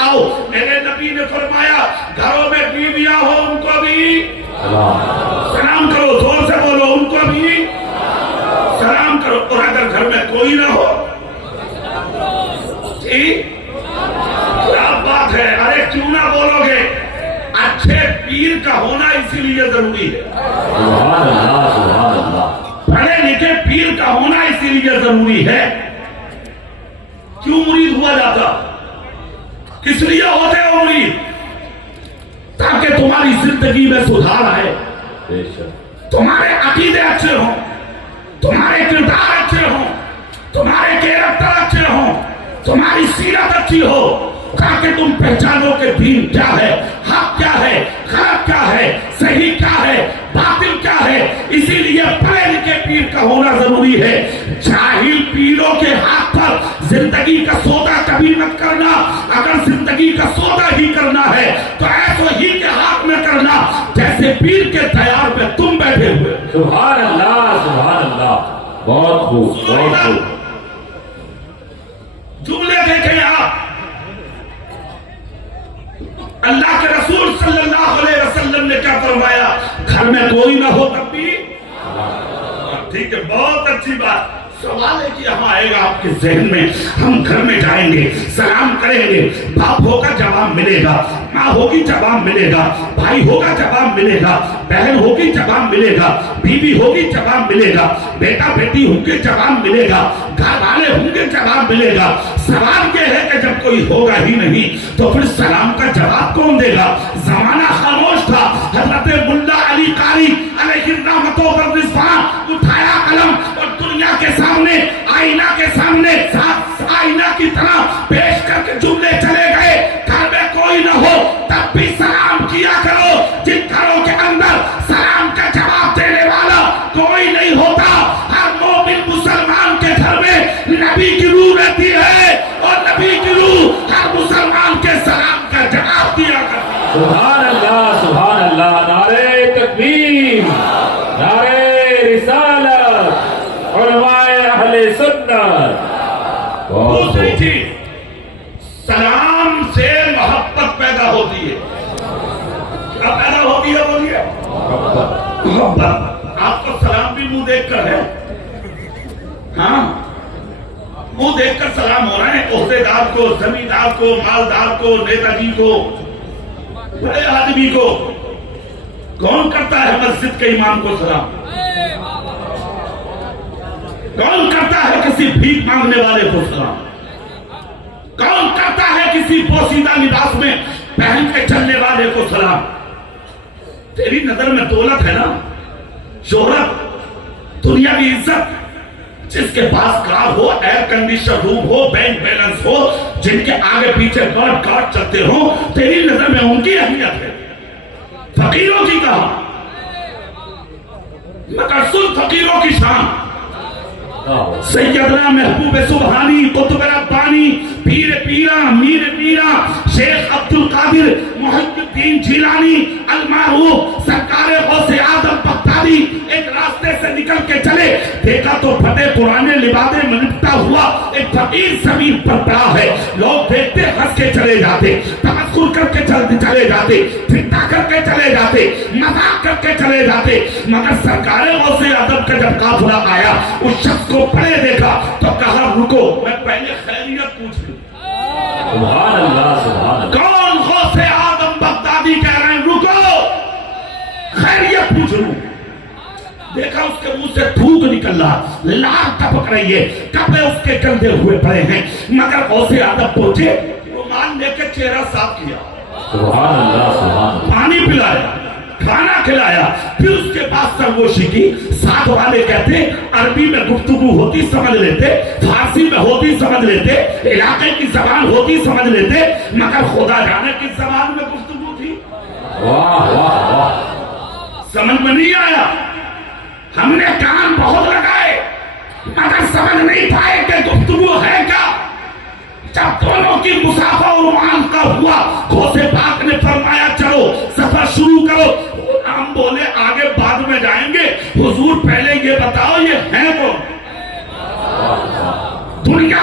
آؤ. میرے نبی نے فرمایا گھروں میں بیویاں ہو ان کو بھی سلام کرو. زور سے بولو, ان کو بھی سلام کرو. اور اگر گھر میں کوئی نہ ہو, کیا بات ہے, ارے کیوں نہ بولو گے؟ اچھے پیر کا ہونا اسی لیے ضروری ہے. سبحان اللہ سبحان اللہ. پڑھے لکھے پیر کا ہونا اسی لیے ضروری ہے. کیوں مرید ہوا جاتا؟ کس لیے ہوتے ہو مرید؟ تاکہ تمہاری زندگی میں سدھار آئے, بے شک. تمہارے عقیدے اچھے ہوں, تمہارے کردار اچھے ہوں, تمہارے کیریکٹر اچھے ہوں, تمہاری سیرت اچھی ہو, تاکہ تم پہچانو کہ دین کیا ہے, حق کیا ہے, غلط کیا ہے, صحیح کیا ہے, باطل کیا ہے. اسی لیے پڑھے لکھے پیر کا ہونا ضروری ہے. جاہل پیروں کے ہاتھ پر زندگی کا سودا کبھی مت کرنا. اگر زندگی کا سودا ہی کرنا ہے تو ایسو ہی کے ہاتھ میں کرنا جیسے پیر کے تیار میں تم بیٹھے ہوئے. سبحان اللہ سبحان اللہ. بہت خوب بہت خوب. جملے دیکھیں آپ, اللہ کے رسول صلی اللہ علیہ وسلم نے کیا فرمایا؟ گھر میں کوئی نہ ہو تب بھی. ٹھیک ہے, بہت اچھی بات. سوال ہے کہ ہم آئے گا آپ کے ذہن میں, ہم گھر میں جائیں گے, سلام کریں گے, باپ ہوگا جواب ملے گا, ماں ہوگی جواب ملے گا, بھائی ہوگا جواب ملے گا, بہن ہوگی جواب ملے گا, بیوی ہوگی جواب ملے گا, بیٹا بیٹی ہوں گے جواب ملے گا, گھر والے ہوں گے جواب ملے گا. سوال یہ ہے کہ جب کوئی ہوگا ہی نہیں تو پھر سلام کا جواب کون دے گا؟ زمانہ خاموش تھا. حضرت ملا علی قاری علیہ الرحمۃ والرضوان اٹھایا قلم اور دنیا کے سامنے, آئینہ کے سامنے آئینہ کی طرح پیش کر کے جملے چلے گئے. گھر میں کوئی نہ ہو تب بھی سلام کیا کرو. جن گھروں کے اندر سلام کا جواب دینے والا کوئی نہیں ہوتا, ہر مومن مسلمان کے گھر میں نبی کی روح رہتی ہے اور نبی کی روح ہر مسلمان کے سلام کا جواب دیا کرتی ہے. سبحان اللہ سبحان اللہ. نعرہ تکبیر, نعرہ رسالت, علماء اہل سنت. دوسری چیز, سلام سے محبت پیدا ہوتی ہے. کیا پیدا ہوتی ہے؟ بولیے. محبت. آپ کو سلام بھی منہ دیکھ کر ہے, ہاں منہ دیکھ کر سلام ہو رہے ہیں. عہدے دار کو, زمیندار کو, مالدار کو, نیتا جی کو, بڑے آدمی کو. کون کرتا ہے مسجد کے امام کو سلام؟ کون کرتا ہے کسی بھیک مانگنے والے کو سلام؟ کون کرتا ہے کسی پوشیدہ لباس میں پہن کے چلنے والے کو سلام؟ تیری نظر میں دولت ہے نا, شہرت, دنیاوی عزت, جس کے پاس کار ہو, ایئر کنڈیشن روم ہو, بینک بیلنس ہو, جن کے آگے پیچھے گارڈ چلتے ہو, تیری نظر میں ان کی اہمیت ہے. فقیروں کی کہا, مگر سن فقیروں کی شان. سیدنا محبوب سبحانی, قطب ربانی, پیر پیرا, میر میرا, شیخ عبد القادر محی الدین جیلانی المعروف, سرکار غوث آدم بغدادی ایک راستے سے نکل کے چلے, دیکھا تو پھٹے پرانے لبادے میں لپٹا ہوا ایک فقیر زمین پر پڑا ہے. لوگ دیکھتے ہنس کے چلے جاتے, تمسخر کر کے چلے جاتے, ٹھٹا کر کے چلے جاتے, مذاق کر کے چلے جاتے. مگر سرکار غوث آدم کا جب قافلہ آیا, اس شخص کو پڑے دیکھا تو کہا رکو, میں پہلے خیریت پوچھ لوں. سبحان اللہ سبحان اللہ. کون غوث آدم بغدادی کہہ رہے ہیں رکو, خیریت پوچھ لوں. دیکھا اس کے منہ سے تھوک نکل رہا, لال ٹپک رہی ہے, کپڑے اس کے گندے ہوئے پڑے ہیں. مگر غوث آدم پہنچے, رومال لے کے چہرہ صاف کیا, سبحان اللہ سبحان اللہ. پانی پلایا, کھانا کھلایا, پھر اس کے بعد سرگوشی کی. ساتھ والے کہتے عربی میں گفتگو ہوتی سمجھ لیتے, فارسی میں ہوتی سمجھ لیتے, علاقے کی زبان ہوتی سمجھ لیتے, مگر خدا جانے کی زبان میں گفتگو تھی. واہ واہ واہ. سمجھ میں نہیں آیا. ہم نے کان بہت لگائے مگر سمجھ نہیں پائے کہ گفتگو ہے کیا. جب دونوں کی مسافہ رومان کا ہوا, غوث پاک نے فرمایا چلو سفر شروع کرو. ہم بولے آگے بعد میں جائیں گے, حضور پہلے یہ بتاؤ یہ ہے کون؟ دنیا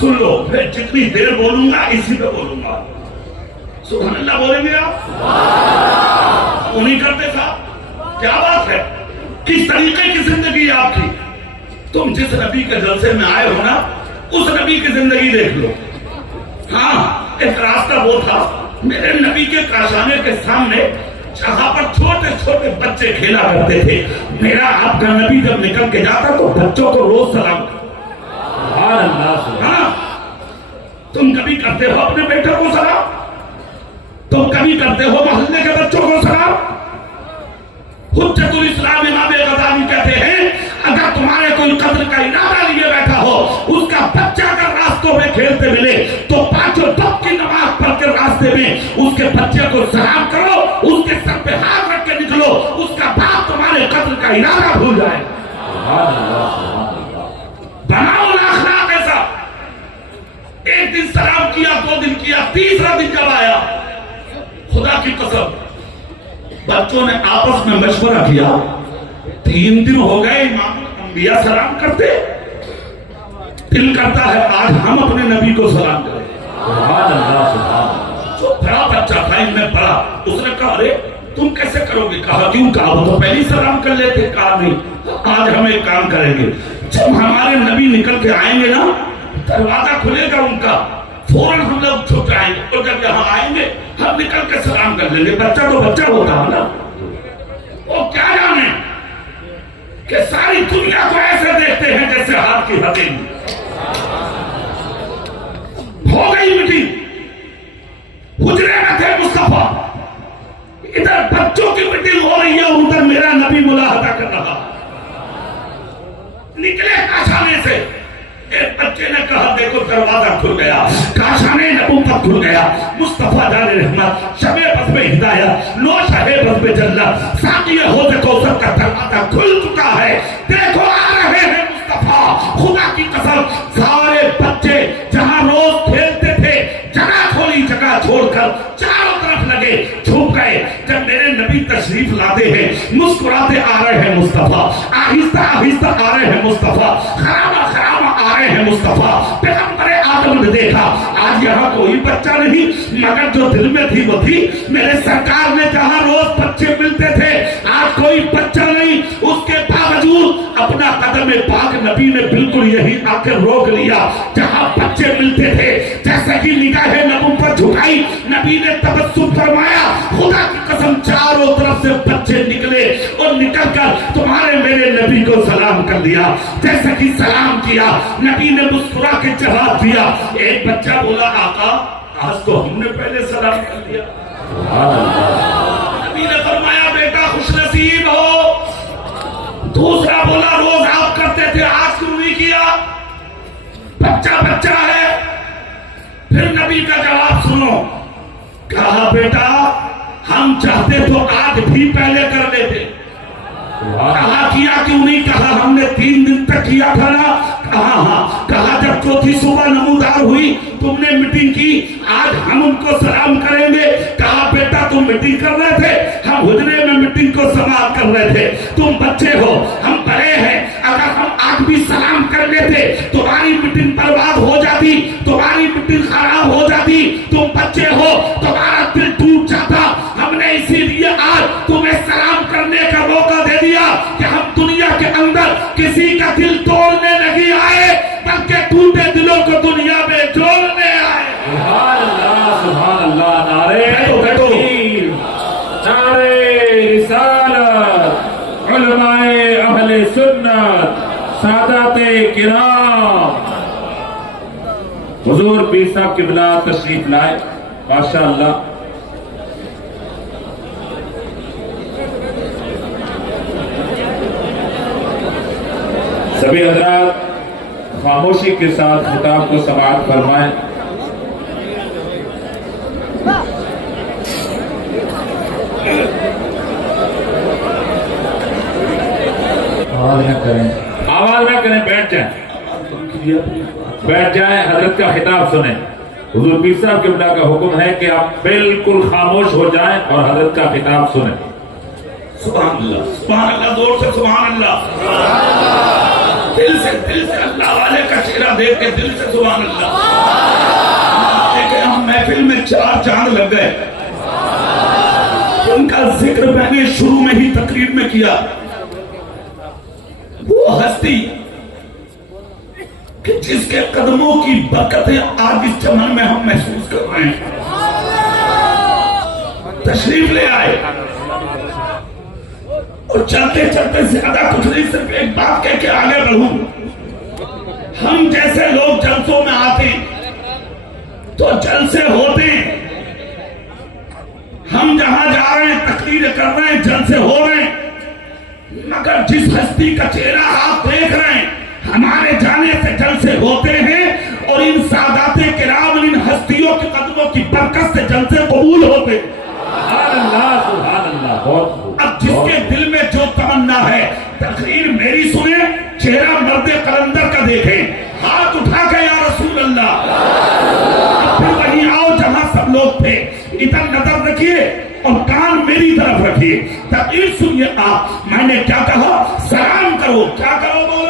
سن لو، پھر جتنی دیر بولوں گا اسی پہ بولوں گا. سبحان اللہ بولیں گے آپ؟ وہ نہیں کرتے صاحب؟ کیا بات ہے، کس طریقے کی زندگی ہے آپ کی. تم جس نبی کے جلسے میں آئے ہو نا، اس نبی کی زندگی دیکھ لو. ہاں، ایک راستہ وہ تھا میرے نبی کے کاشانے کے سامنے جہاں پر چھوٹے چھوٹے بچے کھیلا کرتے تھے. میرا آپ کا نبی جب نکل کے جاتا تو بچوں کو روز سلام کرتا. سبحان اللہ سبحان ہاں، تم کبھی کرتے ہو اپنے بیٹے کو سلام؟ تم کبھی کرتے ہو محلے کے بچوں کو سلام؟ حجت الاسلام امام غزالی کہتے ہیں اگر تمہارے کوئی قتل کا ارادہ لیے بیٹھا ہو، اس کا بچہ اگر راستوں میں کھیلتے ملے تو پانچوں وقت کی نماز پڑھ کے راستے میں اس کے بچے کو سلام کرو، اس کے سر پہ ہاتھ رکھ کے نکلو، اس کا باپ تمہارے قتل کا ارادہ بھول جائے. بناؤ اخلاق ایسا. ایک دن سلام کیا، 2 دن کیا، تیسرا دن جب آیا، خدا کی قسم بچوں نے آپس میں مشورہ کیا، 3 دن ہو گئے امام الانبیاء سلام کرتے، دل کرتا ہے آج ہم اپنے نبی کو سلام کریں. سبحان اللہ سبحان اللہ. جو بڑا بچہ تھا ان میں بڑا، اس نے کہا ارے تم کیسے کرو گے؟ کہا کیوں؟ کہا وہ تو پہلے سلام کر لیتے. کہا نہیں، آج ہم ایک کام کریں گے، جب ہمارے نبی نکل کے آئیں گے نا، دروازہ کھلے گا ان کا، فوراً ہم لوگ چھپ جائیں گے، اور جب یہاں آئیں گے ہم نکل کے سلام کر لیں گے. بچہ تو بچہ ہوتا ہے نا، وہ کیا جانے کہ ساری دنیا کو ایسے دیکھتے ہیں جیسے ہاتھ کی ہتھیلی. ہو گئی میٹنگ، حجرے میں تھے مصطفیٰ، ادھر بچوں کی میٹنگ ہو رہی ہے اور ادھر میرا نبی ملاحظہ کر رہا. نکلے کاشانے سے، ایک بچے نے کہا دیکھو دروازہ کھل گیا، کاشانے نبوت کھل گیا، مصطفیٰ جان رحمت، شب بزم ہدایت، نوش ہے بزم جنت، ساقی حوض کوثر کا دروازہ کھل چکا ہے، دیکھو آ رہے ہیں مصطفیٰ. خدا کی قسم سارے بچے جہاں روز کھیلتے تھے جگہ کھولی، جگہ چھوڑ کر چاروں طرف لگے، چھپ گئے. جب میرے نبی تشریف لاتے ہیں مسکراتے آ رہے ہیں مصطفیٰ، آہستہ آہستہ آ رہے ہیں مصطفیٰ، خرابہ خرابہ آ رہے ہیں مصطفیٰ. پیغمبر آدم نے دیکھا آج یہاں کوئی بچہ نہیں، مگر جو دل میں تھی وہ تھی. میرے سرکار نے جہاں روز بچے ملتے تھے آج کوئی بچہ نہیں، اس کے باوجود اپنا قدم پاک نبی نے بالکل یہی آ کر روک لیا جہاں بچے ملتے تھے. جیسے کہ نگاہ نبوت جھکائی، نبی نے تبسم فرمایا، خدا کی قسم چاروں طرف سے بچے نکلے اور نکل کر تمہارے میرے نبی کو سلام کر دیا. جیسے کہ سلام کیا، نبی نے مسکرا کے جواب دیا. ایک بچہ بولا آقا آج تو ہم نے پہلے سلام کر دیا. نبی نے فرمایا بیٹا خوش نصیب ہو. دوسرا بولا روز آپ کرتے تھے آج کیوں نہیں کیا؟ بچہ بچہ ہے. پھر نبی کا جواب سنو، کہا بیٹا ہم چاہتے تو آج بھی پہلے کر لیتے. کہا کیا کیوں نہیں؟ کہا ہم نے 3 دن تک کیا تھا نا. کہا ہاں. کہا جب چوتھی صبح نمودار ہوئی تم نے میٹنگ کی، آج ہم ان کو سلام کریں گے. کہا بیٹا تم میٹنگ کر رہے تھے، ہم حجرے میں میٹنگ کو سماعت کر رہے تھے. تم بچے ہو، ہم بڑے ہیں، اگر ہم آج بھی سلام کر لیتے تمہاری میٹنگ برباد ہو جاتی، تمہاری میٹنگ خراب ہو جاتی. تم بچے ہو، تمہارا دل ٹوٹ جاتا. ہم نے اسی لیے آج تمہیں سلام کرنے کا موقع دے دیا کہ ہم دنیا کے اندر کسی کا دل توڑنے نہیں آئے، بلکہ ٹوٹے دلوں کو دنیا میں جوڑنے آئے. سبحان اللہ سبحان اللہ. نعرے تکبیر، نعرے رسالت، علماء اہل سنت، سادات کرام. حضور پیر صاحب قبلہ تشریف لائے. ماشاءاللہ سبھی حضرات خاموشی کے ساتھ خطاب کو سماعت فرمائیں. آواز نہ کریں، بیٹھ جائیں، بیٹھ جائیں، حضرت کا خطاب سنیں. حضور پیر صاحب قبلہ کا حکم ہے کہ آپ بالکل خاموش ہو جائیں اور حضرت کا خطاب سنیں. سبحان اللہ، سبحان اللہ، زور سے سبحان اللہ. دل سے اللہ والے کا چہرہ دیکھ کے دل سے سبحان اللہ کہ ہم محفل میں 4 چاند لگ گئے. ان کا ذکر میں نے شروع میں ہی تقریر میں کیا. وہ ہستی کہ جس کے قدموں کی برکتیں آج اس چمن میں ہم محسوس کر رہے ہیں. تشریف لے آئے اور چلتے چلتے زیادہ کچھ نہیں, صرف ایک بات کہہ کے آگے بڑھوں. ہم جیسے لوگ جلسوں میں آتے تو جلسے ہوتے ہیں, ہم جہاں جا رہے ہیں تقریر کر رہے ہیں جلسے ہو رہے ہیں, مگر جس ہستی کا چہرہ آپ دیکھ رہے ہیں ہمارے جانے سے جلسے ہوتے ہیں اور ان سادات کرام ان ہستیوں کے قدموں کی برکت سے جلسے قبول ہوتے ہیں. سبحان اللہ سبحان اللہ. بہت اب جس کے دل میں جو تمنا ہے تقریر میری سنیں, چہرہ مرد قلندر کا دیکھیں, ہاتھ اٹھا کے یا رسول اللہ, اب پھر وہیں آؤ جہاں سب لوگ تھے, ادھر نظر رکھیے اور کان میری طرف رکھیے. تقریر سنیے آپ. میں نے کیا کہا؟ سلام کرو. کیا کرو بولو؟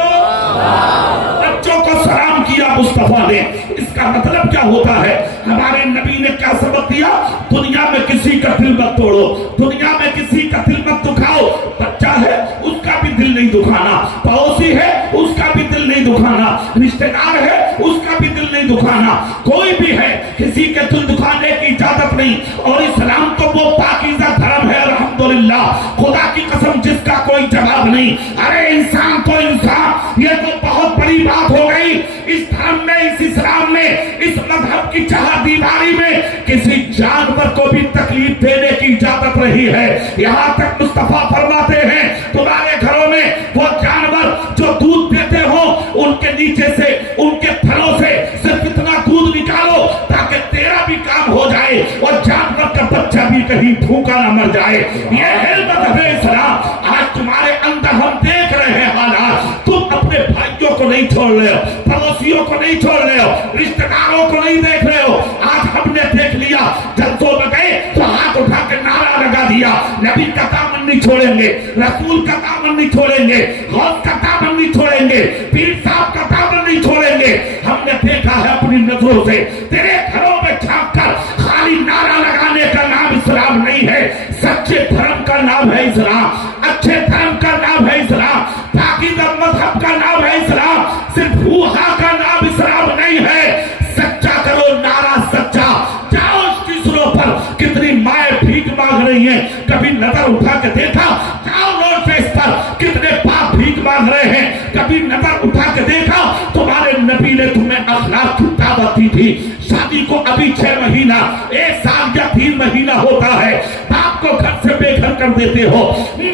بچوں کو سلام کیا مصطفیٰ نے. اس کا مطلب کیا ہوتا ہے؟ ہمارے نبی نے کیا سبق دیا؟ دنیا میں کسی کا دل مت توڑو, دنیا میں کسی کا دل مت دکھاؤ. بچہ ہے اس کا بھی دل نہیں دکھانا, پڑوسی ہے اس کا بھی دل نہیں دکھانا, رشتہ دار ہے اس کا بھی دل نہیں دکھانا. کوئی بھی ہے کسی کے دل دکھانے کی اجازت نہیں. اور اسلام تو وہ پاکیزہ دھرم ہے الحمدللہ, خدا کی قسم جس کا کوئی جواب نہیں. ارے انسان تو انسان, یہ تو بہت بڑی بات ہو گئی. اس دھرم میں, اس اسلام میں, اس مذہب کی چہار دیواری میں کسی جانور کو بھی تکلیف دینے کی اجازت رہی ہے. یہاں تک مصطفیٰ فرماتے ہیں تمہارے گھروں میں وہ جانور جو دودھ دیتے ہو ان کے نیچے سے, ان کے تھنوں سے صرف اتنا دودھ نکالو تاکہ تیرا بھی کام ہو جائے اور جانور کا بچہ بھی کہیں بھوکا نہ مر جائے. یہ ہے مذہب اسلام. آج تمہارے اندر ہم دیکھ رہے ہیں حالات. تم اپنے بھائیوں کو نہیں چھوڑ رہے ہو, پڑوسیوں کو نہیں چھوڑ رہے ہو, رشتہ داروں کو نہیں دیکھ رہے ہو. آج ہم نے دیکھ لیا جلسوں میں گئے تو ہاتھ اٹھا کے نعرہ لگا دیا, نبی کا دامن نہیں چھوڑیں گے, رسول کا دامن نہیں چھوڑیں گے, غوث کا دامن نہیں چھوڑیں گے, پیر صاحب کا دامن نہیں چھوڑیں گے. ہم نے دیکھا ہے اپنی نظروں سے تیرے گھروں میں جھانک کر خالی نعرہ لگانے کا نام اسلام نہیں ہے. سچے دھرم کا نام ہے اسلام, اچھے دھرم کا نام ہے اسلام, پاکیزہ مذہب کا نام ہے اسلام. صرف ہوا کا نام اسلام نہیں ہے. سچا کرو نعرہ سچا. جاؤ اسٹیشنوں پر کتنی مائیں بھیک مانگ رہی ہیں, کبھی نظر اٹھا کے دیکھا؟ جاؤ روڈ فیس پر کتنے باپ بھیک مانگ رہے ہیں, کبھی نظر اٹھا کے دیکھا؟ تمہارے نبی نے تمہیں اخلاق کی دعوت دی تھی. شادی کو ابھی 6 مہینہ, 1 سال یا 3 مہینہ ہوتا ہے, باپ کو گھر سے بے گھر کر دیتے ہو,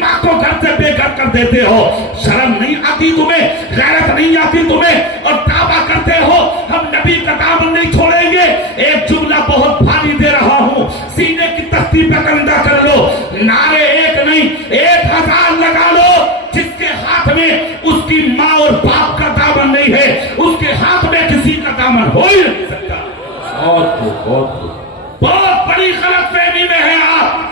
ماں کو گھر سے بے گھر کر دیتے ہو. شرم نہیں آتی تمہیں, غیرت نہیں آتی تمہیں, اور دعویٰ کرتے ہو ہم نبی کا دامن نہیں چھوڑیں گے. ایک جملہ بہت بھاری دے رہا ہوں, سینے کی تختی پہ کندھا کر لو. نعرے ایک نہیں 1000 لگا لو. جس کے ہاتھ میں اس کی ماں اور باپ کا دامن نہیں ہے, اس کے ہاتھ میں کسی کا دامن ہو ہی نہیں سکتا. بہت بڑی غلط فہمی میں ہے آپ.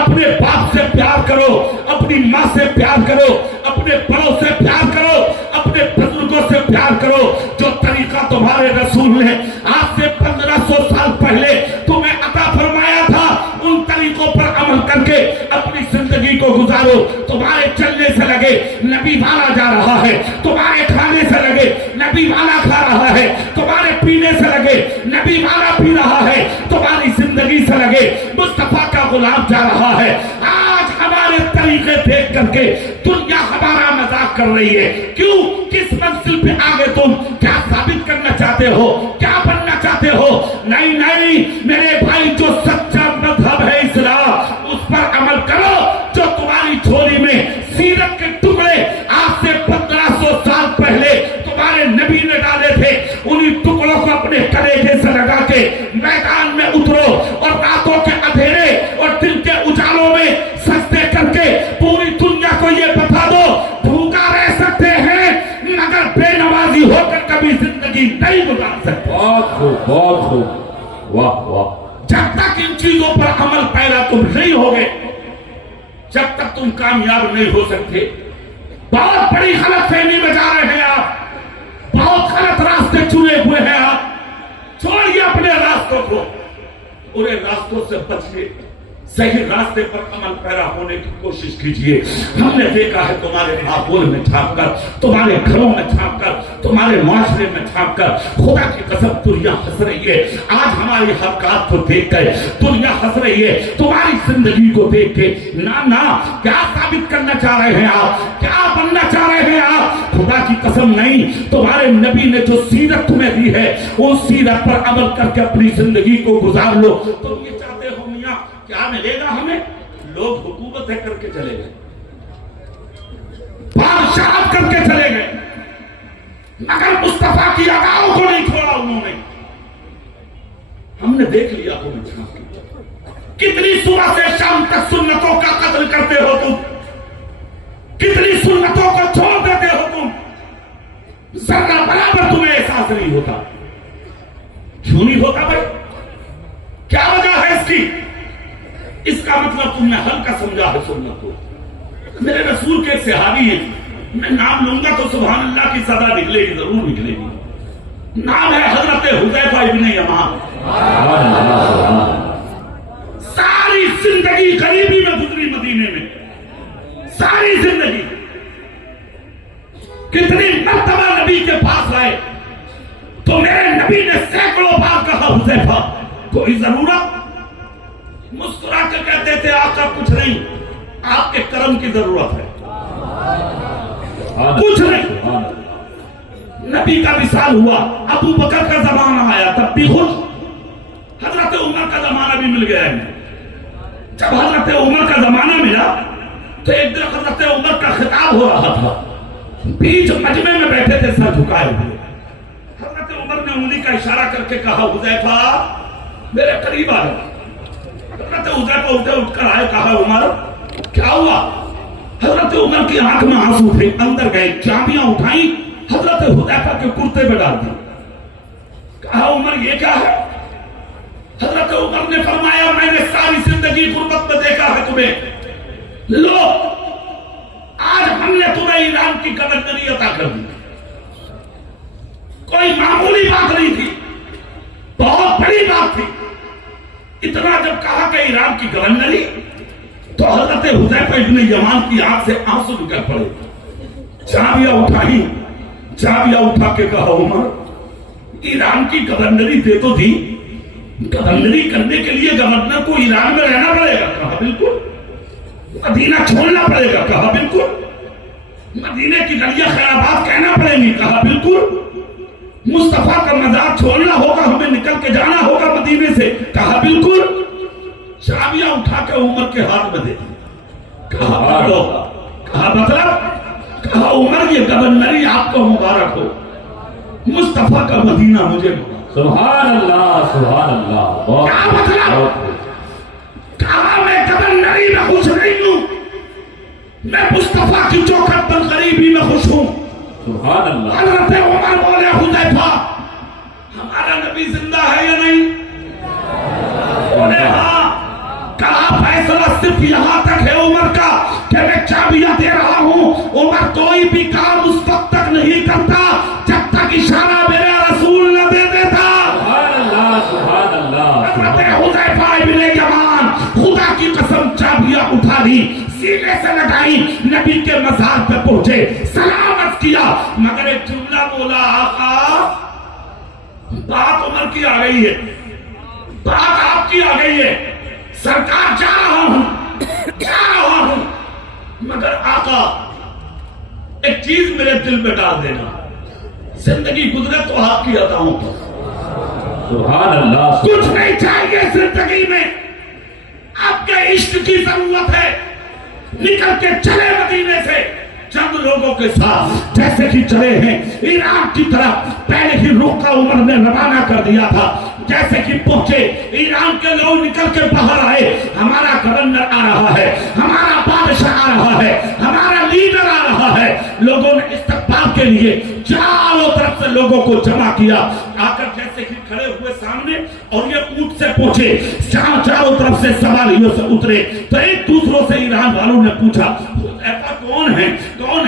اپنے باپ سے پیار کرو, اپنی ماں سے پیار کرو, اپنے بڑوں سے پیار کرو, اپنے بزرگوں سے پیار کرو. جو طریقہ تمہارے رسول نے آج سے 1500 سال پہلے تمہیں عطا فرمایا تھا, ان طریقوں پر عمل کر کے اپنی زندگی کو گزارو. تمہارے چلنے سے لگے نبی والا جا رہا ہے, تمہارے کھانے سے لگے نبی والا کھا رہا ہے, تمہارے پینے سے لگے نبی والا پی رہا ہے, تمہاری زندگی سے لگے مصطفیٰ کا غلام جا رہا ہے. آج ہمارے طریقے دیکھ کر کے دنیا ہمارا مذاق کر رہی ہے. کیوں؟ کس منزل پہ آگے تم کیا ثابت کرنا چاہتے ہو, کیا بننا چاہتے ہو؟ نہیں نہیں میرے بھائی, جو سچا مذہب ہے اسلام اس پر عمل کرو. جو تمہاری جھولی میں سیرت کے ٹکڑے آج سے 1500 سال پہلے تمہارے نبی نے ڈالے تھے, انہی ٹکڑوں کو اپنے کلیجے سے لگا کے میدان میں اترو اور راتوں کے اندھیرے اور دن کے اجالوں میں سجدے کر کے پوری دنیا کو یہ بتا دو بھوکا رہ سکتے ہیں مگر بے نمازی ہو کر کبھی زندگی نہیں گزار سکتے. بہت خوب, بہت خوب, واہ واہ. جب تک ان چیزوں پر عمل پیرا تم نہیں ہوگے, جب تک تم کامیاب نہیں ہو سکتے. بہت بڑی غلط فہمی میں جا رہے ہیں آپ، بہت غلط راستے چنے ہوئے ہیں آپ، چھوڑیے اپنے راستوں کو، انہیں راستوں سے بچیے، صحیح راستے پر عمل پیرا ہونے کی کوشش کیجیے۔ ہم نے دیکھا ہے تمہارے ماحول میں جھانک کر، تمہارے گھروں میں جھانک کر، تمہارے معاشرے میں جھانک کر، خدا کی قسم دنیا ہنس رہی ہے۔ آج ہماری حرکات کو دیکھ کر دنیا ہنس رہی ہے، تمہاری زندگی کو دیکھ کے۔ نا کیا ثابت کرنا چاہ رہے ہیں آپ؟ کیا بننا چاہ رہے ہیں آپ؟ خدا کی قسم نہیں، تمہارے نبی نے جو سیرت تمہیں دی ہے اس سیرت پر عمل کر کے اپنی زندگی کو گزار لو۔ تم یہ چاہتے ہو میاں کیا ملے گا ہمیں؟ لوگ حکومت کر کے چلے گئے، بادشاہ کر کے چلے گئے، مگر مصطفیٰ کی اداؤں کو نہیں چھوڑا انہوں نے۔ ہم نے دیکھ لیا تمہیں جھانک کے، کتنی صبح سے شام تک سنتوں کا قتل کرتے ہو تم، کتنی سنتوں کو چھوڑ دیتے ہو تم، ذرہ برابر تمہیں احساس نہیں ہوتا۔ کیوں نہیں ہوتا بھائی؟ کیا وجہ ہے اس کی؟ اس کا مطلب تم نے ہلکا سمجھا ہے سنت کو۔ میرے رسول کے ایک صحابی ہیں، میں نام لوں گا تو سبحان اللہ کی صدا نکلے گی، ضرور نکلے گی۔ نام ہے حضرت حذیفہ ابن یمان۔ ساری زندگی غریبی میں گزری مدینے میں، ساری زندگی۔ کتنی مرتبہ نبی کے پاس آئے تو میرے نبی نے سینکڑوں بار کہا حذیفہ کوئی ضرورت؟ مسکرا کے کہتے تھے آقا کچھ نہیں، آپ کے کرم کی ضرورت ہے، کچھ نہیں۔ نبی کا وصال ہوا، ابو بکر کا زمانہ آیا تب بھی خوش، حضرت عمر کا زمانہ بھی مل گیا ہے۔ جب حضرت عمر کا زمانہ ملا تو ایک دن حضرت عمر کا خطاب ہو رہا تھا، بیچ مجمع میں بیٹھے تھے سر جھکائے ہوئے، حضرت عمر نے انگلی کا اشارہ کر کے کہا حذیفہ میرے قریب آ جاؤ۔ حضرت حذیفہ اٹھ کر آئے، کہا عمر کیا ہوا؟ حضرت عمر کی آنکھ میں آنسو تھے، اندر گئے، چابیاں اٹھائیں، حضرت حذیفہ کے کرتے میں ڈال دی۔ کہا عمر یہ کیا ہے؟ حضرت عمر نے فرمایا میں نے ساری زندگی غربت میں دیکھا ہے تمہیں، لو آج ہم نے تمہیں ایران کی گورنری عطا کر دی۔ کوئی معمولی بات نہیں تھی، بہت بڑی بات تھی۔ اتنا جب کہا کہ ایران کی گورنری تو حضرت حذیفہ ابن یمان کی آنکھ سے آنسو نکل پڑے، چابیاں اٹھائی، چابیاں اٹھا کے کہا عمر ایران کی گورنری دے تو دی، گورنری کرنے کے لیے گورنر کو ایران میں رہنا پڑے گا؟ کہا بالکل۔ مدینہ چھوڑنا پڑے گا؟ کہا بالکل۔ مدینے کی گلیاں خیرات کہنا پڑیں گی؟ کہا بالکل۔ مصطفیٰ کا مزار چھوڑنا ہوگا، ہمیں نکل کے جانا ہوگا مدینے سے؟ کہا بالکل۔ چابیاں اٹھا کے عمر کے ہاتھ میں دے دی، کہا پکڑو۔ کہا مطلب؟ کہا عمر یہ گورنری آپ کو مبارک ہو، مصطفیٰ کا مدینہ مجھے مبارک۔ سبحان اللہ سبحان اللہ۔ کیا مطلب؟ کہا میں گورنری میں خوش نہیں ہوں، میں مصطفیٰ کی چوکھٹ پر غریبی میں خوش ہوں۔ سبحان اللہ۔ حضرت عمر بولے حذیفہ ہمارا نبی زندہ ہے یا نہیں؟ بولے ہاں۔ کہا فیصلہ صرف یہاں تک ہے عمر کا کہ میں چابیاں دے رہا ہوں، عمر کوئی بھی کام اس وقت تک نہیں کرتا جب تک اشارہ میرے رسول نہ دے دیتا۔ سبحان اللہ سبحان اللہ۔ حضرت حذیفہ ابن یمان خدا کی قسم چابیاں اٹھا لی، سینے سے لگائی، نبی کے مزار پہ پہنچے، سلامت کیا، مگر ایک جملہ بولا آقا بات عمر کی آ گئی ہے، بات آپ کی آ گئی ہے، سرکار جا رہا ہوں، مگر آقا ایک چیز میرے دل میں ڈال دینا، زندگی گزرے تو آپ کی عطاؤں پر، سبحان اللہ۔ کچھ نہیں چاہیے زندگی میں، آپ کے عشق کی ضرورت ہے۔ نکل کے چلے مدینے سے چند لوگوں کے ساتھ، جیسے کہ چلے ہیں ایران کی طرف، پہلے ہی رخ کا عمر نے روانہ کر دیا تھا، جیسے کہ پہنچے ایران کے لوگ نکل کے باہر آئے، ہمارا گورنر آ رہا ہے، ہمارا بادشاہ آ رہا ہے، ہمارا لیڈر آ رہا ہے۔ لوگوں نے استقبال کے لیے چاروں طرف سے لوگوں کو جمع کیا، آ کر جیسے کہ کھڑے ہوئے سامنے اور یہ اونٹ سے پہنچے، چاروں طرف سے سواریوں سے اترے تو ایک دوسروں سے ایران والوں نے پوچھا ایسا کون ہے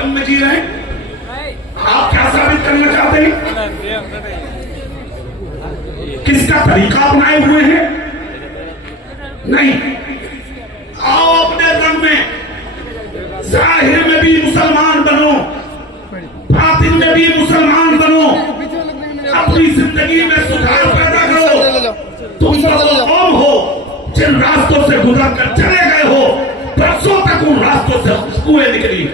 جنگ میں جی رہے ہیں؟ آپ کیا ثابت کرنا چاہتے ہیں؟ کس کا طریقہ اپنائے ہوئے ہیں؟ نہیں، آؤ اپنے رنگ میں ظاہر میں بھی مسلمان بنو، باطن میں بھی مسلمان بنو، اپنی زندگی میں سدھار پیدا کرو۔ تم سب وہ قوم ہو جن راستوں سے گزر کر چلے گئے ہو، برسوں تک ان راستوں سے خوشبوئیں نکلی،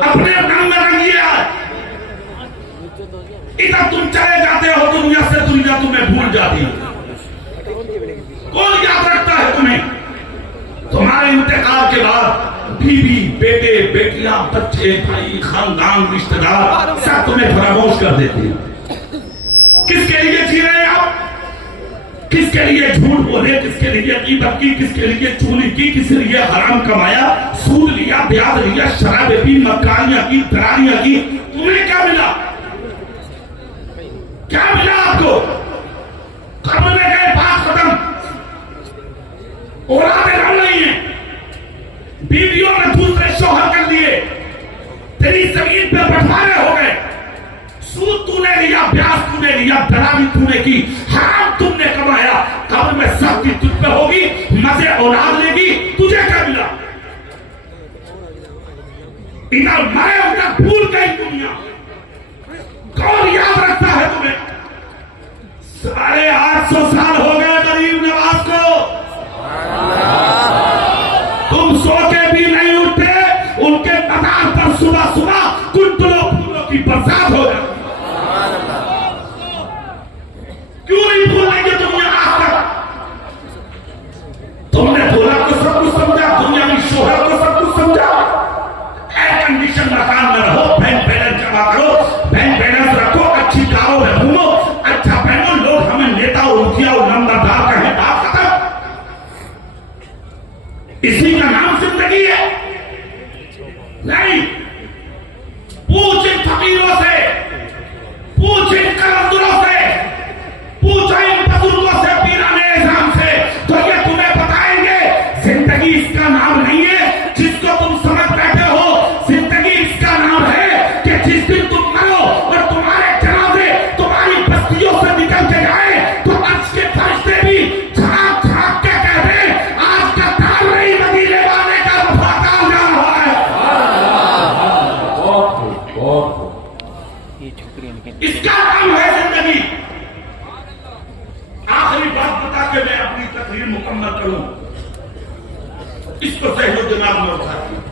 اپنے نام میں رنگ لیا۔ ادھر تم چلے جاتے ہو دنیا سے، دنیا تمہیں بھول جاتی ہے، کون یاد رکھتا ہے تمہیں؟ تمہارے انتقال کے بعد بیوی، بیٹے، بیٹیاں، بچے، بھائی، خاندان، رشتہ دار سب تمہیں فراموش کر دیتے ہیں۔ کس کے لیے جی رہے ہیں آپ؟ کس کے لیے جھوٹ بولے، کس کے لیے غیبت کی، کس کے لیے چوری کی، کس کے لیے حرام کمایا، سود لیا، بیاض لیا، شرابیں پی، مکاریاں کی، دراریاں کی؟ تمہیں کیا ملا؟ کیا ملا آپ کو؟ قبر میں گئے، بات ختم، اولادیں رہ نہیں ہیں، بیویوں نے دوسرے شوہر کر لیے، تیری زمین پہ بٹوارے ہو گئے، سود تو نے لیا، بیاض تو نے لیا، درامی تو نے کی، حرام تم نے کمایا، قبر میں سختی تجھ پہ ہوگی، مزے اولاد لے گی، تجھے کیا ملا؟ ادھر مرے ادھر بھول گئی دنیا، کون یاد رکھتا ہے تمہیں؟ 850 سال ہو گئے غریب نواز کو، تم سو کے بھی نہیں اٹھتے، ان کے مزار پر صبح صبح کنٹلوں پھولوں کی برسات ہو گئی۔ کیوں نہیں بھولیں گے دنیا آج تک؟ تم نے دولت کو سب کچھ سمجھا، دنیا میں شہرت کو سب کچھ سمجھا۔ ایئر کنڈیشن مکان میں رہو، بینک بیلنس جمع کرو، بینک بیلنس رکھو، اچھی کاروں میں گھومو، اچھا پہنو، لوگ ہمیں نیتا اور مکھیا اور نمبردار کہیں، بات ختم۔ اسی کا نام زندگی ہے؟ نہیں، پوچھ ان فقیروں سے، پوچھ ان قرضداروں سے، پوچھ ان بزرگوں سے، پیران اعظام سے، تو یہ تمہیں بتائیں گے زندگی اس کا نام نہیں ہے جس کو تم سمجھ بیٹھے ہو، زندگی اس کا نام ہے کہ جس دن تم مرو اور تمہارے جنازے تمہاری بستیوں سے نکل کے جائے تو عرش کے فرشتے بھی جھاگ جھاگ کے کہہ دیں آج کا کام نہیں، مدینے والے کا وفادار جا رہا ہے۔ اس کا نام ہے زندگی۔ آخری بات بتا کے میں اپنی تقریر مکمل کروں، اس کو سہلو جناب میں اٹھاتی ہوں۔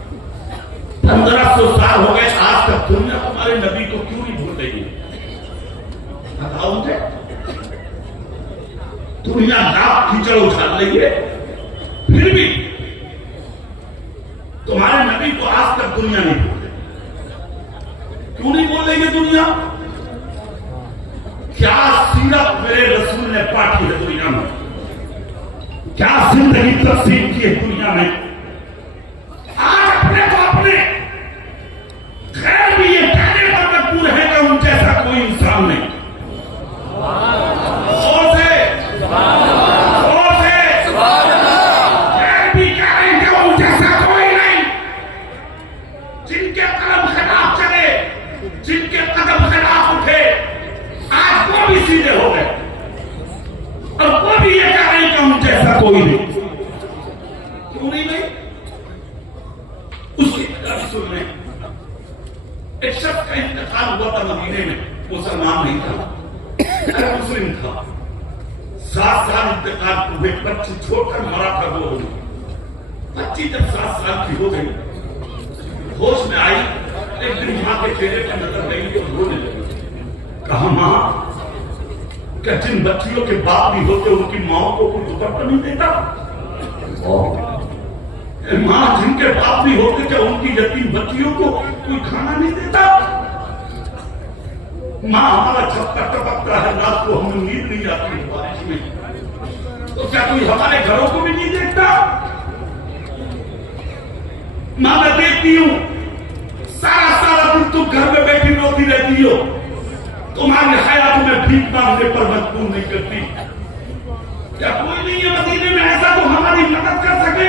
1500 سال ہو گئے، آج تک دنیا ہمارے نبی کو کیوں نہیں بھول رہی ہے؟ بتاؤ مجھے، دنیا ناک کیچڑ اچھال رہی ہے، پھر بھی تمہارے نبی کو آج تک دنیا نہیں بھول رہی۔ کیوں نہیں بول رہی ہے دنیا؟ کیا سیرت میرے رسول نے پاٹی ہے دنیا میں؟ کیا زندگی تقسیم کی ہے دنیا میں؟ آج اپنے کو اپنے خیر بھی یہ کہنے پر مجبور ہے کہ ان جیسا کوئی انسان نہیں۔ اور سے خیر بھی کہہ رہے ہیں کہ ان جیسا کوئی نہیں، جن کے قدم خلاف چلے، جن کے قدم خلاف اٹھے، آج وہ بھی سیدھے ہو گئے، اور وہ بھی یہ کہہ رہے ہیں کہ ان جیسا کوئی نہیں۔ کیوں نہیں بھائی؟ اس کی طرف سن رہے ہیں، ایک شخص کا انتقال ہوا تھا مدینے میں، مسلمان نہیں تھا، مسلم تھا، 7 سال انتقال ہوئے، بچی چھوڑ کر مرا کر وہ ہوئی۔ بچی جب 7 سال کی ہو گئی، ہوش میں آئی، ایک دن ماں کے چہرے پر نظر گئی تو رونے لگی۔ کہا ماں، کہ جن بچیوں کے باپ بھی ہوتے ان کی ماں کو کوئی دوپٹہ نہیں دیتا؟ ماں جن کے باپ بھی ہوتے کہ ان کی یتیم بچیوں کو کوئی کھانا نہیں دیتا؟ ماں ہمارا چھپا ٹپکتا ہے، رات کو ہمیں نیند نہیں آتی ہے بارش میں، تو کیا کوئی ہمارے گھروں کو بھی نہیں دیکھتا؟ ماں میں دیکھتی ہوں سارا دن تم گھر میں بیٹھی روتی رہتی ہو، تمہاری حیا تمہیں بھیک مانگنے پر مجبور نہیں کرتی۔ کیا کوئی نہیں ہے مدینے میں ایسا تو ہماری مدد کر سکے؟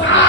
7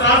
7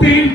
3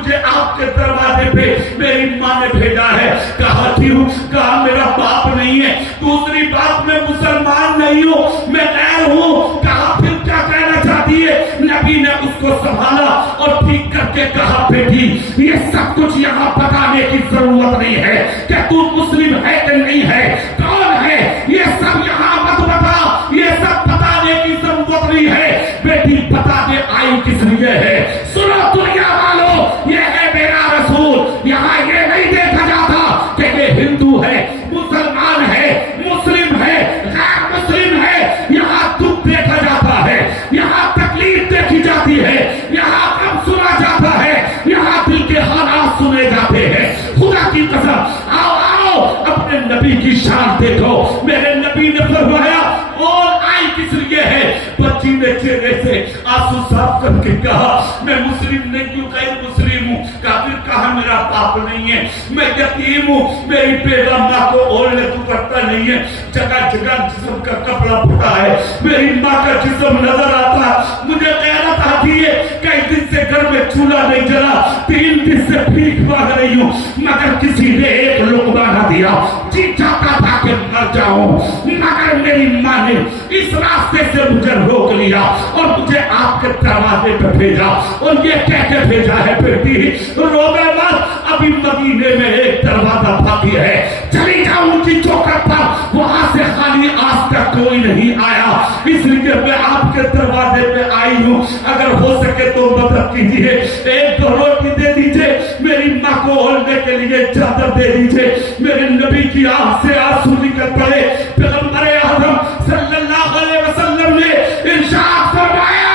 مجھے آپ کے دروازے پہ میری ماں نے بھیجا ہے. کہا کیوں؟ کہا میرا باپ نہیں ہے. دوسری بات میں مسلمان نہیں ہوں, میں غیر ہوں. کہا پھر کیا کہنا چاہتی ہے؟ نبی نے اس کو سنبھالا اور ٹھیک کر کے کہا بیٹی یہ سب کچھ یہاں بتانے کی ضرورت نہیں ہے کہ تو مسلم ہے کہ نہیں ہے, کون ہے, یہ سب یہاں مت بتا, یہ سب بتانے کی ضرورت نہیں ہے. بیٹی بتا دے آئی کس لیے ہے. سنو دنیا والو, یہ ہے میرا رسول. یہاں یہ نہیں دیکھا جاتا کہ یہ ہندو ہے, مسلمان ہے, مسلم ہے, غیر مسلم ہے. یہاں دکھ دیکھا جاتا ہے, یہاں تکلیف دیکھی جاتی ہے, یہاں غم سنا جاتا ہے, یہاں دل کے حالات سنے جاتے ہیں. خدا کی قسم آؤ آؤ اپنے نبی کی شان دیکھو. میرے نبی نے فرمایا اور آئی کس لیے ہے. بچی نے چہرے سے آنسو صاف کر کے کہا میں مسلم نہیں ہوں, غیر مسلم ہوں. کافر کہا میرا باپ نہیں ہے, میں یتیم ہوں, میری بیوہ ماں کو اوڑھنے دوپٹہ نہیں ہے, جگہ جگہ جسم کا کپڑا پھٹا ہے, میری ماں کا جسم نظر آتا ہے. مجھے غیرت آتی ہے, کئی دن سے گھر میں چولہا نہیں جلا, 3 دن سے بھیک مانگ رہی ہوں, مگر کسی نے ایک لقمہ نہ دیا. جی چاہتا تھا کہ مر جاؤں, مگر میری ماں نے اس راستے سے مجھے روک لیا اور مجھے آپ کے دروازے پہ بھیجا, اور یہ کہہ کے بھیجا ہے بیٹی روبے مت, ابھی مدینے میں ایک دروازہ باقی ہے, چلی جاؤ ان کی چوکھٹ پر, وہاں سے خالی آج تک کوئی نہیں آیا, اس لیے میں آپ کے دروازے پہ آئی ہوں. اگر ہو سکے تو مدد کیجیے, 1-2 روٹی دے دیجیے, میری ماں کو اوڑھنے کے لیے چادر دے دیجیے. میرے نبی کی آنکھ سے آنسو نکل پڑے. پیغمبر اعظم صلی اللہ علیہ وسلم نے ارشاد فرمایا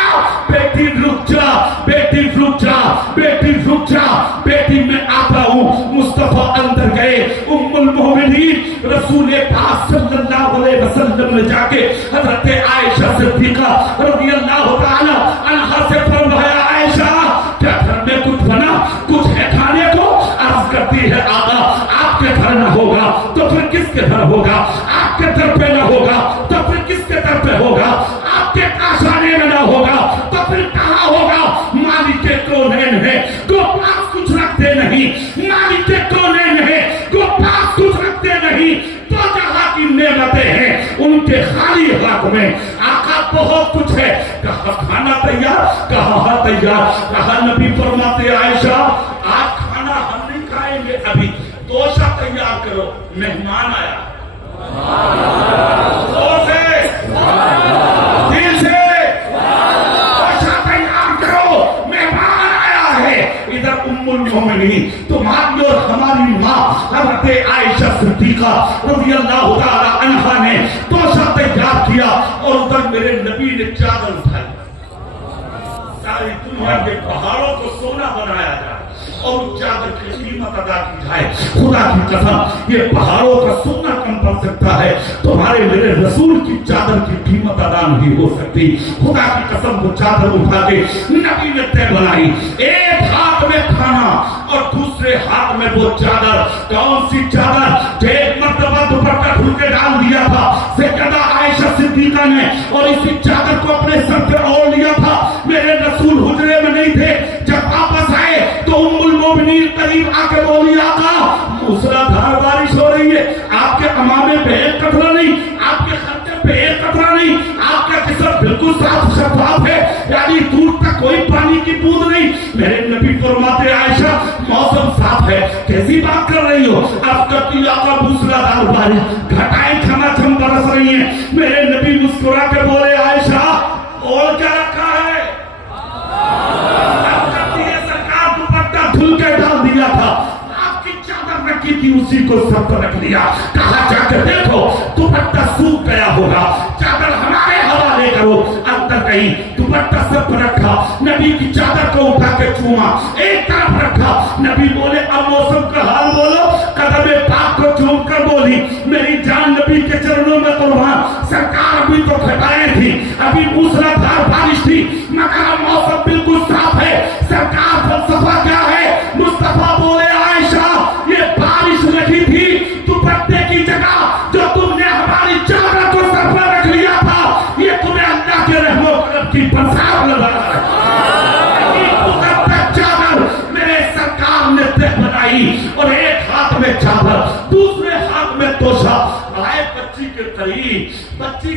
بیٹی رک جا, بیٹی رک جا, بیٹی رک جا, بیٹی میں آتا ہوں. مصطفیٰ اندر گئے, ام المومنین رسول پاک صلی اللہ علیہ وسلم نے جا کے حضرت عائشہ صدیقہ رضی اللہ تعالی عنہا سے فرمایا عائشہ کیا گھر میں کچھ بنا, کچھ ہے کھانے کو؟ عرض کرتی ہے آقا آپ کے گھر نہ ہوگا تو پھر کس کے گھر ہوگا, آپ کے در پہ نہ ہوگا تو پھر کس کے در پہ ہوگا, آپ کے کاشانے میں نہ ہوگا تو پھر کہاں ہوگا. مالک کونین ہے کو پاس کچھ رکھتے نہیں, مالک کونین ہے کو پاس کچھ رکھتے نہیں, تو جہاں کی نعمتیں ہیں ان کے خالی ہاتھ میں. آقا بہت کچھ ہے, کہا کھانا تیار, کہا ہاں تیار. کہا نبی فرماتے عائشہ آج کھانا ہم نہیں کھائیں گے, ابھی توشہ تیار کرو, مہمان آیا. زور سے, دل سے توشہ تیار کرو, مہمان آیا ہے. ادھر ام المومنین تمہاری اور ہماری ماں حضرت عائشہ صدیقہ رضی اللہ تعالی عنہا نے توشہ تیار کیا, اور ادھر میرے نبی نے چادر اٹھائی. ساری دنیا کے پہاڑوں کو سونا بنایا جائے اور چادر کی قیمت ادا کی جائے. خدا کی قسم یہ پہاڑوں کا سونا کم پڑ سکتا ہے, تمہارے میرے رسول کی چادر کی قیمت ادا نہیں ہو سکتی. خدا کی قسم وہ چادر اٹھا کے نبی نے طے بنائی, ایک ہاتھ میں کھانا اور دوسرے ہاتھ میں وہ چادر. کون سی چادر؟ ایک مرتبہ دوپٹہ کھل کے ڈال دیا تھا سیدہ عائشہ صدیقہ نے, اور اسی چادر کو اپنے سر پہ اوڑھ لیا تھا. میرے رسول حجرے میں نہیں تھے, جب واپس آئے تو ام المومنین قریب آ کے بولی آقا موسلادھار بارش ہو رہی ہے, آپ کے امامے پہ ایک قطرہ نہیں, آپ کے خرچے پہ ایک قطرہ نہیں, آپ کا جسم بالکل صاف شفاف ہے, یعنی دور تک کوئی پانی کی بوند نہیں. میرے نبی فرماتے عائشہ موسم صاف ہے, کیسی بات کر رہی ہو؟ آپ کرتی آقا موسلادھار بارش, گھٹائیں چھما چھم برس رہی ہیں. میرے نبی مسکرا کے بولے عائشہ اور کیا رکھا ہے؟ آپ کرتی ہے سرکار دوپٹہ دھل کے ڈال دیا تھا, آپ کی چادر رکھی تھی اسی کو سب پر رکھ لیا. کہا جا کے دیکھو دوپٹہ سوکھ گیا ہوگا, چادر ہمارے حوالے کرو. اندر کہیں دوپٹہ سب پر رکھا, نبی کی چادر کو اٹھا کے چھوا, ایک طرف رکھا. نبی بولے اب موسم کا حال بولو. قدم پاک کو چوم کر بولی میری جان نبی کے چرنوں میں قربان. سرکار ابھی تو گھٹائیں تھی, ابھی موسلادھار بارش تھی, مگر موسم بالکل صاف ہے. سرکار فلسفہ کیا ہے؟ مصطفیٰ بولے عائشہ یہ بارش نہیں تھی, دوپٹے کی جگہ جو تم نے ہماری چادر کو سر پر رکھ لیا تھا یہ تمہیں اللہ کے رحم و کرم کی برسات لگا رہا ہے. چادر میرے لائی اور ایک ہاتھ میں چادر دوسرے ہاتھ میں توشا آئے بچی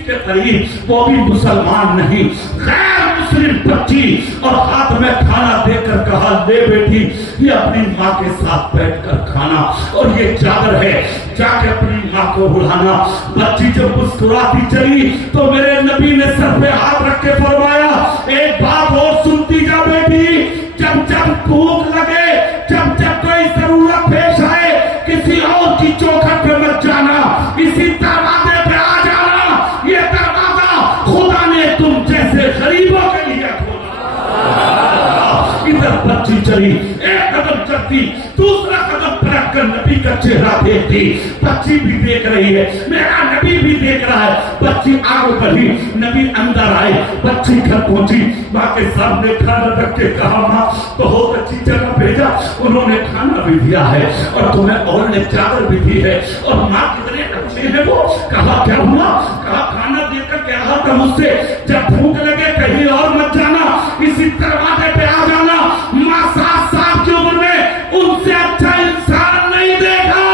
کے قریب وہ بھی مسلمان نہیں غیر مسلم بچی اور ہاتھ میں کھانا دے کر کہا لے بیٹی یہ اپنی ماں کے ساتھ بیٹھ کر کھانا اور یہ چادر ہے جا کے اپنی ماں کو اڑانا. بچی جب مسکراتی چلی تو میرے نبی نے سر پہ ہاتھ رکھ کے فرمایا ایک بات اور سنتی جا بیٹی جب بھوک لگے جب کوئی ضرورت پیش آئے کسی اور کی چوکھٹ پہ مت جانا اسی دروازے پہ آ جانا یہ دروازہ خدا نے تم جیسے غریبوں کے لیے کھولا. ادھر بچی چلی ایک قدم چلتی دوسرا قدم پلٹ کر نبی کا چہرہ دیکھتی بچی بھی دیکھ رہی ہے میرا نبی بھی دیکھ رہا ہے. بچی آگے بڑھی نبی اندر آئے بچی گھر پہنچی ماں کے سامنے کھانا رکھ کے کہا ماں بہت اچھی جگہ بھیجا انہوں نے کھانا بھی دیا ہے اور تمہیں اور نے چادر بھی دی ہے اور ماں کتنے اچھے ہیں وہ. کہا کیا ہوا کہا کھانا دے کر کہا تھا مجھ سے جب بھوک لگے کہیں اور مت جانا اسی دروازے پہ آ جانا. ماں 7 سال کی عمر میں ان سے اچھا انسان نہیں دیکھا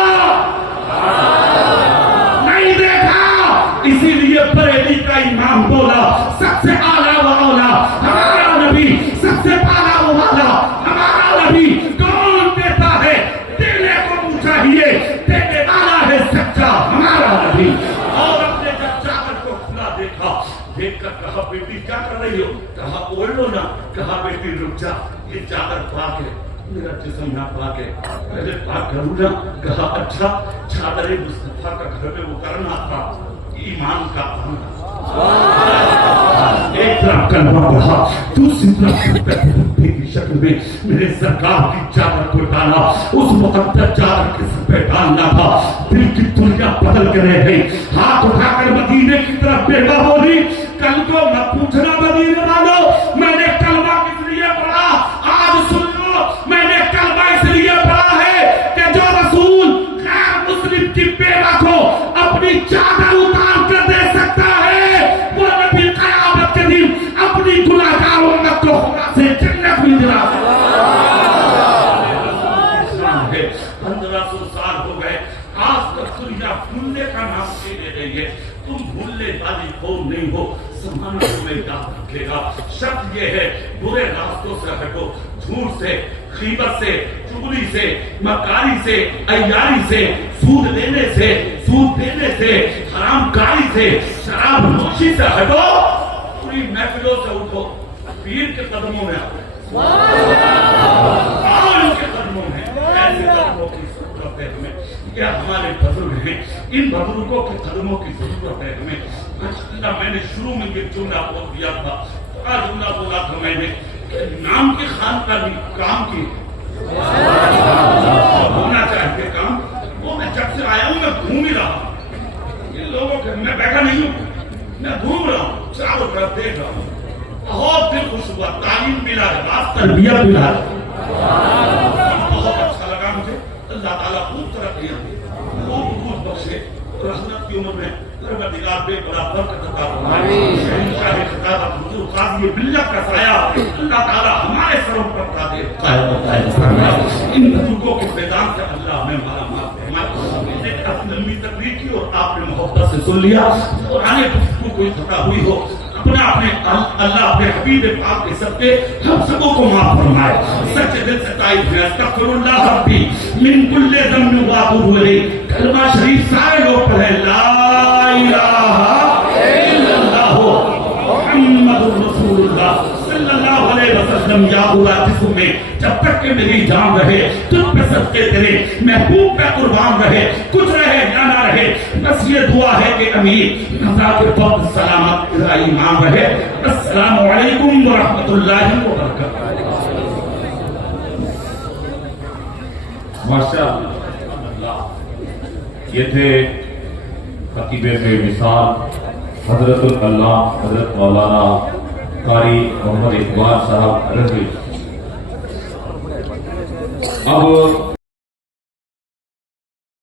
اسی لیے بریلی کا امام بولا سب سے اعلیٰ و اولا ہمارا نبی سب سے اعلیٰ و اولا ہمارا نبی کون دیتا ہے دینے کو چاہیے دینے والا ہے سچا ہمارا نبی. اور اپنے جب چادر کو کھلا دیکھ کر کہا بیٹی کیا کر رہی ہو کہا اوڑھ لو نا کہا بیٹی رک جا یہ چادر پاک ہے میرا جسم نہ پاک ہے پہلے پاک کروں نا کہا اچھا چادر مصطفیٰ کا گھر میں وہ کرنا تھا ایمان کا ایک طرف کلمہ پڑھا دوسری طرف کی شکل میں میرے سرکار کی چادر کو ڈالا اس مقدس چادر کے سر پہ ڈالنا تھا. دل کی دنیا بدل کے رہ گئی. ہاتھ اٹھا کر مدینے کی طرف بیٹا بولی کل کو مت پوچھنا مدینے والوں میں نے کلمہ کس لیے پڑھا آج سن لو میں نے کلمہ اس لیے پڑھا ہے کہ جو رسول غیر مسلم کی بیوہ کو اپنی چادر اتار کر دے سکتا ہے وہ نبی قیامت کے دن اپنی گناہگار امت کو خدا سے جنت میں دلا ہے. 1500 سال ہو گئے آج تک دنیا بھولنے کا نام نہیں لے رہی ہے. تم بھولنے والی قوم نہیں ہو زمانہ تمہیں یاد رکھے گا. شرط یہ ہے برے راستوں سے ہٹو جھوٹ سے غیبت سے چغلی سے مکاری سے عیاری سے سود لینے سے سود دینے سے حرام کاری سے شراب نوشی سے ہٹو پوری محفلوں سے اٹھو پیر کے قدموں میں آؤ ان کے قدموں میں ایسے قدموں کی ضرورت ہے ہمیں. کیا ہمارے بزرگ ہیں ان بزرگوں کے قدموں کی ضرورت ہے ہمیں. ماشاءاللہ میں نے شروع میں یہ جملہ بول دیا تھا آج جملہ بولا تھا میں نے نام کی خان کا بھی کام کی ہونا چاہیے کام. وہ میں جب سے آیا ہوں میں گھوم ہی رہا ہوں ان لوگوں کے میں بیٹھا نہیں ہوں میں گھوم رہا ہوں چاروں طرف دیکھ رہا ہوں. بہت دل خوش ہوا تعلیم ملا ہے بات تربیت ملا ہے بہت اچھا لگا مجھے. اللہ تعالیٰ خوب ترقیاں خوب بخشے رحمت کی عمر میں پروردگار بے برابر کا عطا فرمائے. شہنشاہ خطابت حضور قاضی ملت کا سایہ اللہ تعالیٰ ہمارے سروں پر قادر قائم فرمائے. ان بزرگوں کے میدان سے اللہ ہمیں مالا مال فرمائے. ایک لمبی تقریر کی اور آپ نے محبت سے سن لیا اور آنے بزرگوں کوئی خطا ہوئی ہو اپنا اپنے اللہ اپنے حبیب پاک کے سب کے ہم سبوں کو معاف فرمائے. سچے دل سے تائب ہے استغفر اللہ ربی من کل ذنب واتوب الیہ. کلمہ شریف سارے لوگ پڑھیں لا الہ الا اللہ محمد رسول اللہ صلی اللہ علیہ وسلم. یا اللہ جسم میں جب تک کہ میری جان رہے تجھ پہ صدقے تیرے محبوب پہ قربان رہے کچھ رہے یا نہ رہے بس یہ دعا ہے کہ امیر نظر کے وقت سلامت ایمان رہے. السلام علیکم ورحمۃ اللہ وبرکاتہ. ماشاءاللہ یہ تھے خطیب بے مثال حضرت العلامہ حضرت مولانا قاری محمد اقبال صاحب رضوی. اب